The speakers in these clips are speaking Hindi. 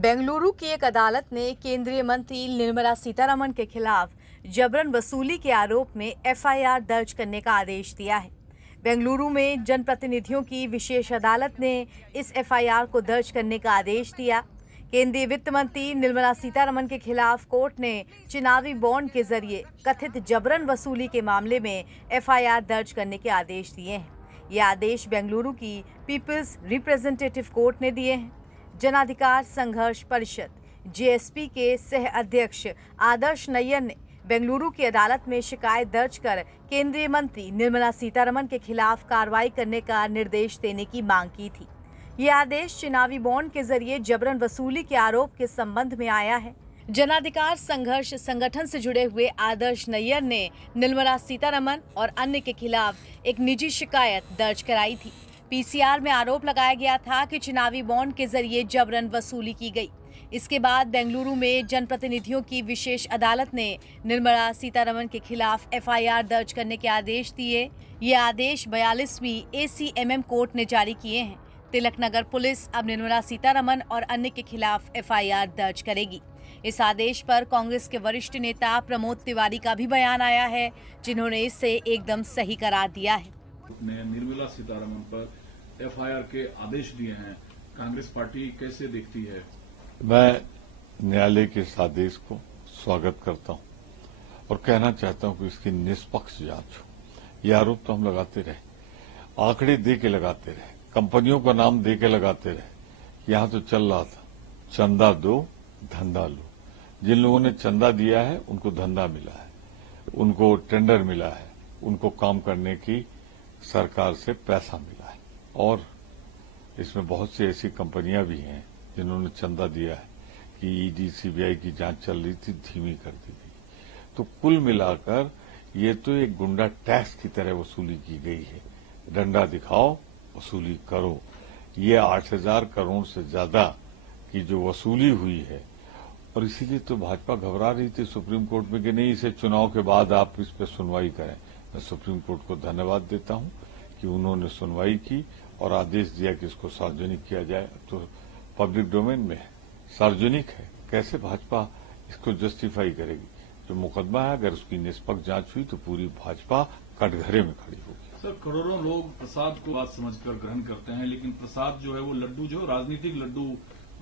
बेंगलुरु की एक अदालत ने केंद्रीय मंत्री निर्मला सीतारमण के खिलाफ जबरन वसूली के आरोप में एफआईआर दर्ज करने का आदेश दिया है। बेंगलुरु में जनप्रतिनिधियों की विशेष अदालत ने इस एफआईआर को दर्ज करने का आदेश दिया। केंद्रीय वित्त मंत्री निर्मला सीतारमण के खिलाफ कोर्ट ने चुनावी बॉन्ड के जरिए कथित जबरन वसूली के मामले में एफआईआर दर्ज करने के आदेश दिए हैं। ये आदेश बेंगलुरु की पीपल्स रिप्रेजेंटेटिव कोर्ट ने दिए हैं। जनाधिकार संघर्ष परिषद जेएसपी के सह अध्यक्ष आदर्श नैयर ने बेंगलुरु की अदालत में शिकायत दर्ज कर केंद्रीय मंत्री निर्मला सीतारमण के खिलाफ कार्रवाई करने का निर्देश देने की मांग की थी। ये आदेश चुनावी बॉन्ड के जरिए जबरन वसूली के आरोप के संबंध में आया है। जनाधिकार संघर्ष संगठन से जुड़े हुए आदर्श नैयर ने निर्मला सीतारमण और अन्य के खिलाफ एक निजी शिकायत दर्ज कराई थी। पीसीआर में आरोप लगाया गया था कि चुनावी बॉन्ड के जरिए जबरन वसूली की गई। इसके बाद बेंगलुरु में जनप्रतिनिधियों की विशेष अदालत ने निर्मला सीतारमण के खिलाफ एफआईआर दर्ज करने के आदेश दिए। ये आदेश 42वीं एसीएमएम कोर्ट ने जारी किए हैं। तिलकनगर पुलिस अब निर्मला सीतारमण और अन्य के खिलाफ एफआईआर दर्ज करेगी। इस आदेश पर कांग्रेस के वरिष्ठ नेता प्रमोद तिवारी का भी बयान आया है, जिन्होंने इसे एकदम सही करार दिया है। निर्मला सीतारमण पर एफआईआर के आदेश दिए हैं, कांग्रेस पार्टी कैसे देखती है? मैं न्यायालय के इस आदेश को स्वागत करता हूं और कहना चाहता हूं कि इसकी निष्पक्ष जांच हो। ये आरोप तो हम लगाते रहे, आंकड़े दे के लगाते रहे, कंपनियों का नाम दे के लगाते रहे। यहां तो चल रहा था चंदा दो धंधा लो। जिन लोगों ने चंदा दिया है उनको धंधा मिला है, उनको टेंडर मिला है, उनको काम करने की सरकार से पैसा मिला है। और इसमें बहुत सी ऐसी कंपनियां भी हैं जिन्होंने चंदा दिया है कि ईडी सीबीआई की जांच चल रही थी, धीमी कर दी गई। तो कुल मिलाकर ये तो एक गुंडा टैक्स की तरह वसूली की गई है। डंडा दिखाओ, वसूली करो। ये 8,000 करोड़ से ज्यादा की जो वसूली हुई है, और इसीलिए तो भाजपा घबरा रही थी सुप्रीम कोर्ट में कि नहीं, इसे चुनाव के बाद आप इस पर सुनवाई करें। मैं सुप्रीम कोर्ट को धन्यवाद देता हूं कि उन्होंने सुनवाई की और आदेश दिया कि इसको सार्वजनिक किया जाए। तो पब्लिक डोमेन में है, सार्वजनिक है, कैसे भाजपा इसको जस्टिफाई करेगी? जो मुकदमा है, अगर उसकी निष्पक्ष जांच हुई तो पूरी भाजपा कटघरे में खड़ी होगी। सर, करोड़ों लोग प्रसाद को बात समझकर ग्रहण करते हैं, लेकिन प्रसाद जो है वो लड्डू जो राजनीतिक लड्डू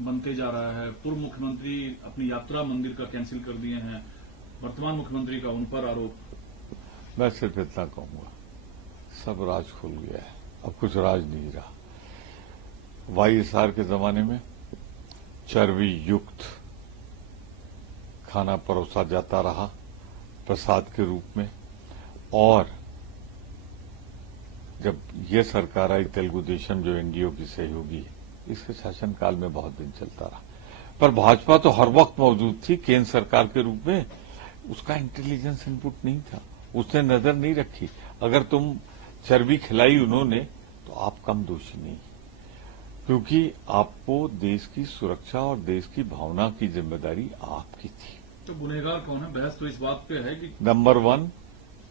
बनते जा रहा है। पूर्व मुख्यमंत्री अपनी यात्रा मंदिर का कैंसिल कर दिए हैं, वर्तमान मुख्यमंत्री का उन पर आरोप। मैं सिर्फ इतना कहूंगा, सब राज खुल गया है, अब कुछ राज नहीं रहा। वाईएसआर के जमाने में चर्बी युक्त खाना परोसा जाता रहा प्रसाद के रूप में, और जब ये सरकार आई तेलुगु देशम जो एनडीओ की सहयोगी है, इसके शासनकाल में बहुत दिन चलता रहा। पर भाजपा तो हर वक्त मौजूद थी केंद्र सरकार के रूप में। उसका इंटेलिजेंस इनपुट नहीं था, उसने नजर नहीं रखी। अगर तुम चर्बी खिलाई उन्होंने तो आप कम दोषी नहीं, क्योंकि आपको देश की सुरक्षा और देश की भावना की जिम्मेदारी आपकी थी। तो गुनहगार कौन है? बहस तो इस बात पे है कि नंबर 1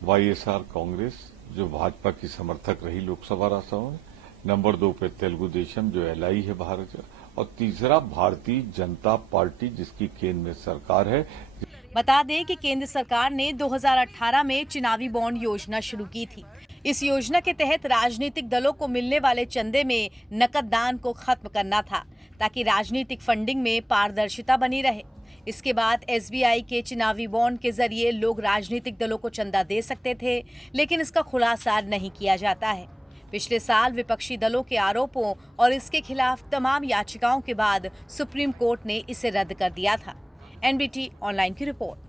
वाईएसआर कांग्रेस जो भाजपा की समर्थक रही लोकसभा राजसभा में, नंबर 2 पे तेलुगु देशम जो एलआई है भारत, और तीसरा भारतीय जनता पार्टी जिसकी केंद्र में सरकार है। बता दें कि केंद्र सरकार ने 2018 में चुनावी बॉन्ड योजना शुरू की थी। इस योजना के तहत राजनीतिक दलों को मिलने वाले चंदे में नकद दान को खत्म करना था, ताकि राजनीतिक फंडिंग में पारदर्शिता बनी रहे। इसके बाद एसबीआई के चुनावी बॉन्ड के जरिए लोग राजनीतिक दलों को चंदा दे सकते थे, लेकिन इसका खुलासा नहीं किया जाता है। पिछले साल विपक्षी दलों के आरोपों और इसके खिलाफ तमाम याचिकाओं के बाद सुप्रीम कोर्ट ने इसे रद्द कर दिया था। एनबीटी ऑनलाइन की रिपोर्ट।